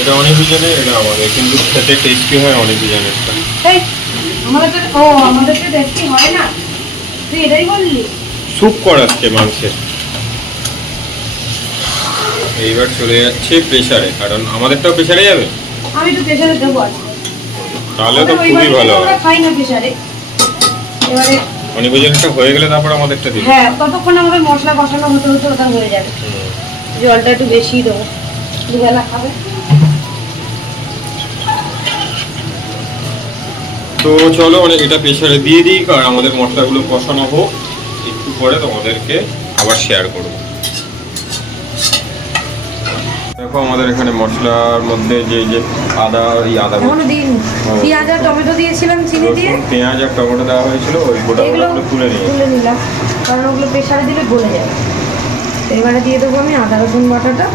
এটা অনিভিজনের, এটা আমাদের, কিন্তু খেতে টেস্টি হয় অনিভিজনেরটা। এই আমাদেরটা টেস্টি হয় না, তুই এটাই বললি? স্যুপ করাচ্ছে মাংসের। এইবার চলে যাচ্ছে প্রেসারে, কারণ আমাদেরটাও প্রেসারে যাবে। আমি তো প্রেসারে দেবো আজকে, তাহলে তো খুবই ভালো হবে। খাই না প্রেসারে। এবারে অনিভিজনেরটা হয়ে গেলে তারপর আমাদেরটা দিই। হ্যাঁ, ততক্ষণ আমাদের মশলা কষানো হতে হতে ওটা হয়ে যাবে। জলটা একটু বেশি দেবো, দুবেলা খাবে। তো চলো এটা প্রেসারে দিয়ে দিই, কারণ আমাদের মশলাগুলো কষানো হোক, একটু পরে তোমাদেরকে আবার শেয়ার করব। দেখো আমাদের এখানে মশলার মধ্যে যে আদা এখনো দিন পেঁয়াজ আর টমেটো দিয়েছিলাম চিনি দিয়ে, পেঁয়াজ আর টমেটো দেওয়া হয়েছিল, ওই গোটাগুলো তুলে নিলাম, কারণ ওগুলো প্রেসারে দিলে গলে যাবে। এবারে দিয়ে দেবো আমি আদা রসুন বাটাটা।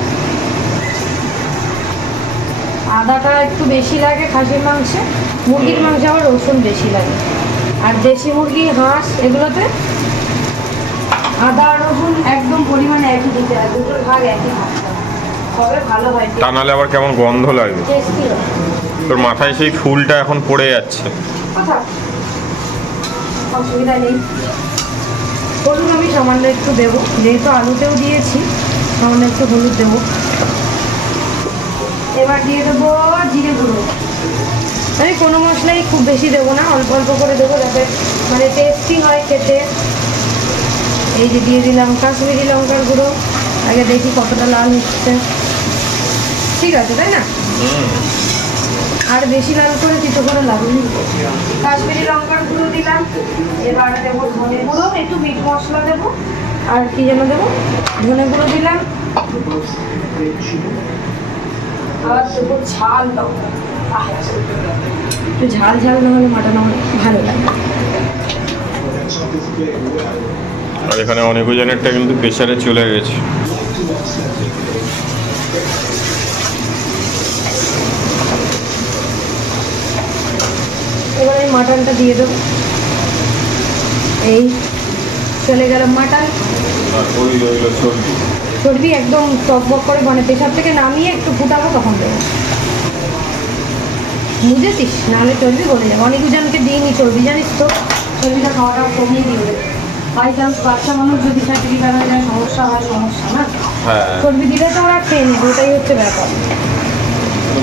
আদাটা একটু বেশি লাগে খাসির মাংসে, মুরগির মাংসে আবার রসুন বেশি লাগে। আর দেশি মুরগি, হাঁস এগুলোতে আদা আর রসুন একদম পরিমাণে একই দিতে হয়, দুটোর ভাগ একই থাকতে হয়, তবে ভালো হয়। তা নাহলে আবার কেমন গন্ধ লাগবে। টেস্টি হয়। তোর মাথায় সেই ফুলটা এখন পড়ে যাচ্ছে। আচ্ছা, অসুবিধা নেই। হলুদ আমি সামান্য একটু দেবো, যেহেতু আলুতেও দিয়েছি, সামান্য একটু হলুদ দেবো। এবার দিয়ে দেবো জিরে গুঁড়ো। আমি কোনো মশলাই খুব বেশি দেবো না, অল্প অল্প করে দেবো, যাতে মানে টেস্টি হয় খেতে। এই যে দিয়ে দিলাম কাশ্মীরি লঙ্কার গুঁড়ো, আগে দেখি কতটা লাল হচ্ছে। ঠিক আছে, তাই না? আর বেশি লাল করে কিছু করে লাগবে। কাশ্মীরি লঙ্কার গুঁড়ো দিলাম। এবার দেবো ধনে গুঁড়ো, একটু মিট মশলা দেবো, আর কি যেন দেবো, ধনে গুঁড়ো দিলাম। আর দেবো ঝাল লঙ্কা, একটু ঝাল ঝাল না হলে মাটন আমার ভালো লাগে। আর এখানে অনিভিজনেরটা কিন্তু প্রেসারে চলে গেছে। এবার এই মাটনটা দিয়ে দেবো। এই চলে গেল মাটন। চর্বি একদম টকবক করে, মানে প্রেসার থেকে নামিয়ে একটু ফুটাবো, তখন দেবো। বুঝেছিস? নাহলে চর্বি গলে যাবে। অনেকজনকে দিইনি চর্বি, জানিস তো, চর্বিটা খাওয়াটা কমিয়ে দিয়ে দেবে। বাই চান্স বাচ্চা মানুষ যদি চাকরি করা যায়, সমস্যা হয়, সমস্যা না। চর্বি দিলে তো ওরা খেয়ে নেবে, ওটাই হচ্ছে ব্যাপার।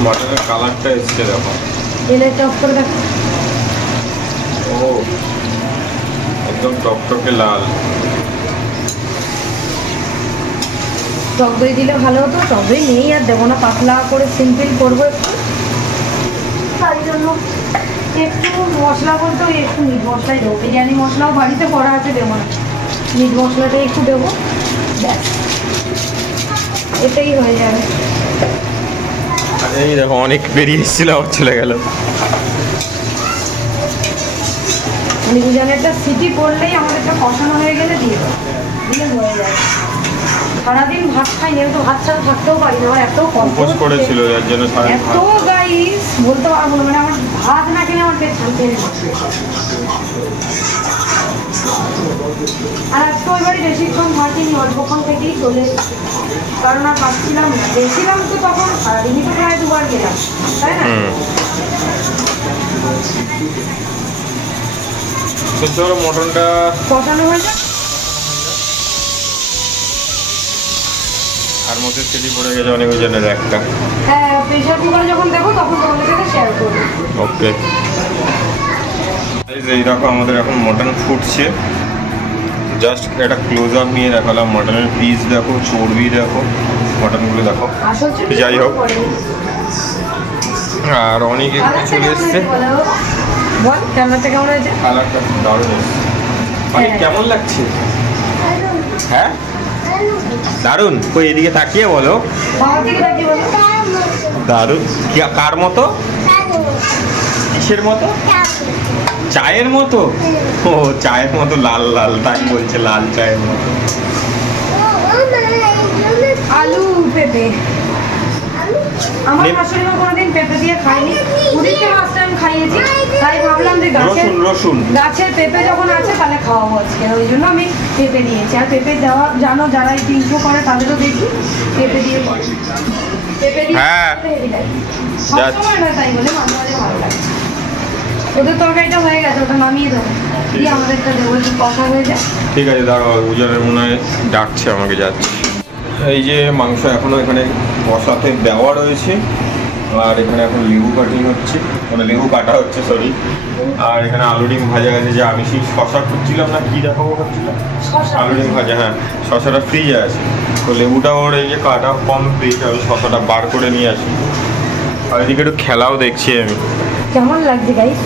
মাটনের কালারটা এসছে দেখো, এলে টক করে দেখো। ও একদম টকটকে লাল। টক দই দিলে ভালো হতো, টক দই নেই, আর দেবো না, পাতলা করে সিম্পল করবো একটু। তাই জন্য একটু মশলা বলতে ওই একটু মিট মশলাই দেবো। বিরিয়ানি মশলাও বাড়িতে করা আছে, দেবো না, মিট মশলাটা একটু দেবো, ব্যাস, এটাই হয়ে যাবে। এই দেখো অনেক বেরিয়ে এসেছিল, আবার চলে গেল। অনিকুজানেরটা সিটি পড়লেই আমাদেরটা কষানো হয়ে গেলে দিয়ে দেবো, দিলে হয়ে যায়। সারাদিন ভাত খাই না, তো ভাত ছাড়া থাকতেও পারি না, আমার এত কষ্ট করেছিল যার জন্য এত গাইস বলতে পারবো না, মানে আমার ভাত না খেলে আমার পেট শান্তি নেই। আর আজকে ওই বাড়ি বেশিক্ষণ থাকিনি, অল্পক্ষণ থেকেই চলে এসেছি, কারণ আর পাচ্ছিলাম না। গেছিলাম তো তখন সারাদিনই তো প্রায় 2 বার গেলাম, তাই না? চলো মটনটা কষানো হয়ে যায়, আর মধ্যে সিটি পড়ে গেছে অনিকুজানের একটা। হ্যাঁ প্রেশার কুকারে যখন দেবো তখন তোমাদের সাথে শেয়ার করবো। ওকে, এই দেখো আমাদের এখন মটন ফুটছে, জাস্ট একটা ক্লোজ আপ নিয়ে দেখালাম। মটনের পিস দেখো, চর্বি দেখো, মটনগুলো দেখো। যাই হোক, আর অনেক একটু চলে এসছে। বল রান্নাটা কেমন হয়েছে? কালারটা দারুণ এসছে। অনেক কেমন লাগছে? হ্যাঁ দারুণ। কই এদিকে তাকিয়ে বলো। দারুণ। কার মতো? কিসের মতো? চায়ের মতো? ও চায়ের মতো লাল লাল, তাই বলছে লাল চায়ের মতো। আলু পেঁপে, আমার শাশুড়ি মা কোনোদিন পেঁপে দিয়ে খাইনি, ওদেরকে ফার্স্ট টাইম খাইয়েছি, তাই ভাবলাম যে গাছের পেঁপে যখন আছে তাহলে খাওয়াবো আজকে, ওই জন্য আমি পেঁপে দিয়েছি। আর পেঁপে দেওয়া জানো, যারা এই তিনশো করে তাদেরও দেখি পেঁপে দিয়ে করে, পেঁপে দিয়ে হেভি লাগে, সবসময় না তাই বলে মাঝে মাঝে ভালো লাগে। ওদের তরকারিটা হয়ে গেছে, ওটা নামিয়ে দেবো, দিয়ে আমাদেরটা দেবো, একটু কষা হয়ে যায়। ঠিক আছে দাঁড়াও, উজানের মনে হয় ডাকছে আমাকে, যাচ্ছে। এই যে মাংস এখনো এখানে কষাতে দেওয়া রয়েছে, আর এখানে এখন লেবু কাটিং হচ্ছে, মানে লেবু কাটা হচ্ছে সরি। আর এখানে আলু ডিম ভাজা গেছে, যে আমি সেই শশা খুঁজছিলাম না, কি দেখাবো ভাবছিলাম, আলু ডিম ভাজা। হ্যাঁ শশাটা ফ্রিজে আছে, তো লেবুটা ওর এই যে কাটা কমপ্লিট, আমি শশাটা বার করে নিয়ে আসি। আর এদিকে একটু খেলাও দেখছি আমি। কেমন লাগছে গাইস?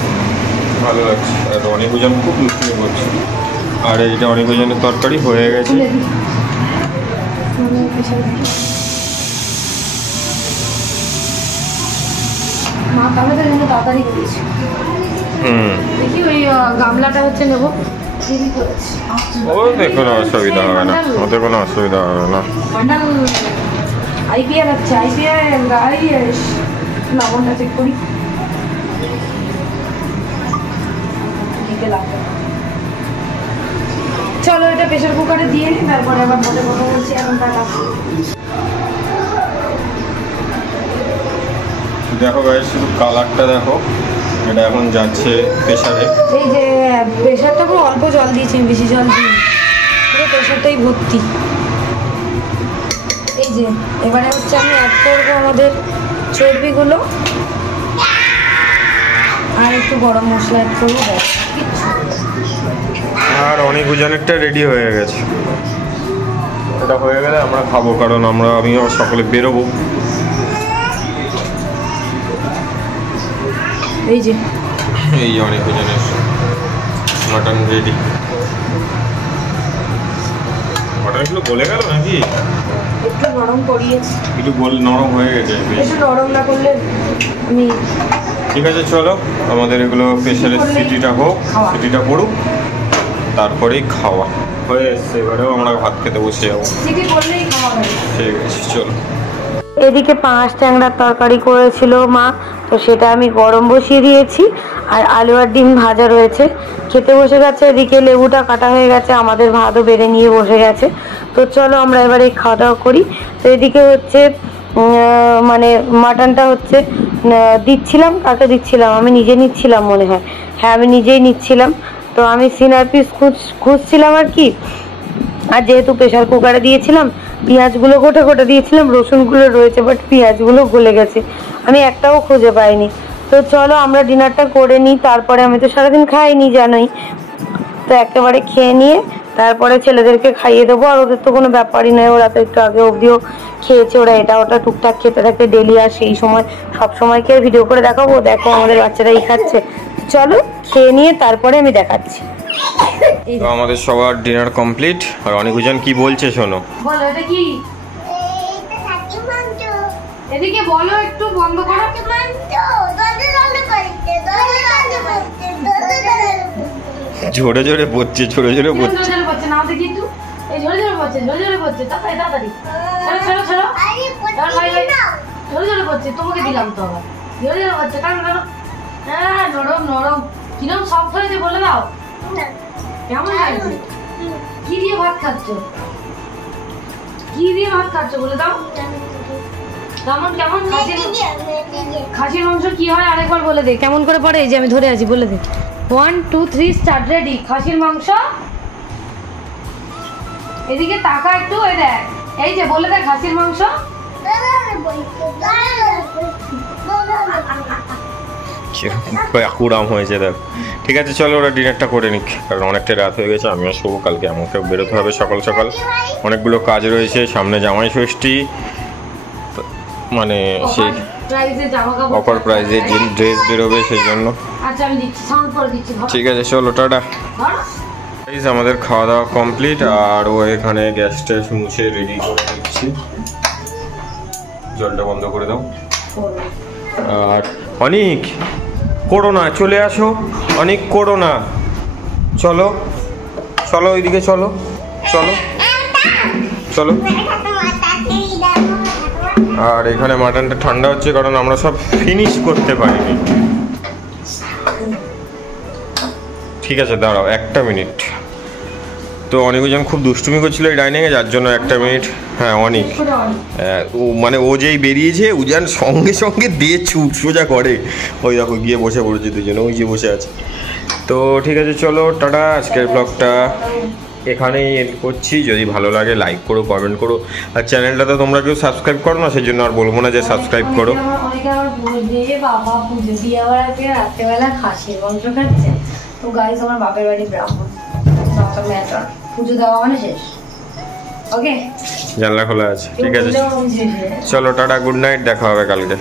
ভালো লাগছে। আর অনিকুজান খুব দুষ্টুমি করছে। আর এইটা অনিকুজানের তরকারি হয়ে গেছে। মা তাহলে জন্য তাড়াতাড়ি করেছি। দেখি ওই গামলাটা হচ্ছে নেবো, ওতে কোনো অসুবিধা হবে না, ওতে কোনো অসুবিধা হবে না। আইপিএল হচ্ছে, আইপিএল গাড়ি লবণটা চেক করি। চলো এটা প্রেশার কুকারে দিয়ে নিই, তারপরে আবার মনে কথা বলছি। এখন টাকা দেখো গাইস, শুধু কালারটা দেখো, এটা এখন যাচ্ছে প্রেসারে। এই যে প্রেশারটা খুব অল্প জল দিয়েছি, বেশি জল দিই, পুরো প্রেশারটাই ভর্তি। এই যে এবারে হচ্ছে আমি অ্যাড করবো আমাদের চর্বিগুলো, আর একটু গরম মশলা অ্যাড করবো, ব্যাস। আর অনিকুজানেরটা রেডি হয়ে গেছে, এটা হয়ে গেলে আমরা খাবো, কারণ আমিও সকলে বেরোবো। এই যে অনিকুজানের মাটন রেডি। মাটনগুলো গলে গেল নাকি? একটু নরম করিয়েছি, একটু নরম হয়ে গেছে, একটু নরম না করলে আমি। ঠিক আছে চলো, আমাদের এগুলো প্রেসারের সিটিটা হোক, সিটিটা পড়ুক, তারপরেই খাওয়া হয়ে এসছে। এবারেও আমরা ভাত খেতে বসে যাবো, সিটি করলেই খাওয়া হবে। ঠিক আছে চলো। এদিকে পাঁচ ট্যাংরার তরকারি করেছিল মা, তো সেটা আমি গরম বসিয়ে দিয়েছি, আর আলু আর ডিম ভাজা রয়েছে, খেতে বসে গেছে। এদিকে লেবুটা কাটা হয়ে গেছে, আমাদের ভাতও বেড়ে নিয়ে বসে গেছে। তো চলো আমরা এবারে খাওয়া দাওয়া করি। তো এদিকে হচ্ছে মানে মাটনটা হচ্ছে দিচ্ছিলাম, কাকে দিচ্ছিলাম, আমি নিজে নিচ্ছিলাম মনে হয়, হ্যাঁ আমি নিজেই নিচ্ছিলাম। তো আমি সিনার পিস খুঁজছিলাম আর কি, আর যেহেতু প্রেশার কুকারে দিয়েছিলাম, পেঁয়াজগুলো গোটা গোটা দিয়েছিলাম, রসুনগুলো রয়েছে, বাট পেঁয়াজগুলো গলে গেছে, আমি একটাও খুঁজে পাইনি। তো চলো আমরা ডিনারটা করে নিই, তারপরে আমি তো সারাদিন খাইনি জানোই, তো একেবারে খেয়ে নিয়ে তারপরে ছেলেদেরকে খাইয়ে দেবো। আর ওদের তো কোনো ব্যাপারই নয়, ওরা তো একটু আগে অবধিও খেয়েছে, ওরা এটা ওটা টুকটাক খেতে থাকে ডেলি, আর সেই সময় সব সময় কি আর ভিডিও করে দেখাবো? দেখো আমাদের বাচ্চারাই খাচ্ছে। চলো খেয়ে নিয়ে তারপরে আমি দেখাচ্ছি। তো আমাদের সবার ডিনার কমপ্লিট। আর অনিকুজান কি বলছে শোনো। বলো এটা কি? এদিকে বলো, একটু বন্ধ করো। জোরে জোরে পড়ছে, জোরে জোরে পড়ছে। জোরে জোরে পড়ছে, নাও দেখি একটু। এই জোরে জোরে পড়ছে, জোরে জোরে পড়ছে, তাড়াতাড়ি তাড়াতাড়ি। ছাড়ো ছাড়ো ছাড়ো। জোরে জোরে পড়ছে, তোমাকে দিলাম তো আবার। জোরে জোরে পড়ছে, কারণ কারণ হ্যাঁ নরম নরম। কিরম সফট হয়েছে বলে দাও। কেমন লাগছে? কি দিয়ে ভাত খাচ্ছ? কি দিয়ে ভাত খাচ্ছ বলে দাও। কেমন কেমন খাসির মাংস কি হয় আরেকবার বলে দে। কেমন করে পড়ে? এই যে আমি ধরে আছি, বলে দে। 1 2 3 স্টার্ট। রেডি? খাসির মাংস। এদিকে তাকা একটু, এই দেখ, এই যে বলে দে খাসির মাংস। কুড়াম হয়েছে দেখ। ঠিক আছে চলো ওরা ডিনারটা করে নিক, কারণ অনেকটা রাত হয়ে গেছে। আমিও শোবো, কালকে আমাকে বেরোতে হবে সকাল সকাল, অনেকগুলো কাজ রয়েছে। সামনে জামাই ষষ্ঠী, মানে সেই অফার প্রাইজে ড্রেস বেরোবে, সেই জন্য। আচ্ছা আমি দিচ্ছি, সাউন্ড করে দিচ্ছি। ঠিক আছে চলো টাটা। আমাদের খাওয়া দাওয়া কমপ্লিট, আর ও এখানে গ্যাস ট্যাস মুছে রেডি করে দিচ্ছি। জলটা বন্ধ করে দাও। আর অনেক করো না, চলে আসো। অনেক করো না, চলো চলো ওইদিকে চলো চলো চলো। আর এখানে মাটনটা ঠান্ডা হচ্ছে, কারণ আমরা সব ফিনিশ করতে পারিনি। ঠিক আছে দাঁড়াও একটা মিনিট। তো অনেকজন খুব দুষ্টুমি করছিল এই ডাইনিংয়ে, যার জন্য একটা মিনিট। হ্যাঁ অনেক, ও মানে ও যেই বেরিয়েছে উজান সঙ্গে সঙ্গে দিয়ে ছুট সোজা করে। ওই দেখো গিয়ে বসে পড়েছে দুজনে, ওই যে বসে আছে। তো ঠিক আছে চলো টাটা। আজকের ব্লগটা এখানেই এন্ড করছি। যদি ভালো লাগে লাইক করো, কমেন্ট করো, আর চ্যানেলটাতে তোমরা কেউ সাবস্ক্রাইব করো না, সেই জন্য আর বলবো না যে সাবস্ক্রাইব করো। অনেকে আমার বলবে বাবা পুজো দিয়ে আবার আজকে রাত্রেবেলা খাসির মাংস খাচ্ছে। তো গাইস আমার বাপের বাড়ি ব্রাহ্মণ, ম্যাটার পুজো দেওয়া মানে শেষ। ওকে, জানলা খোলা আছে। ঠিক আছে চলো টাটা, গুড নাইট, দেখা হবে কালকে।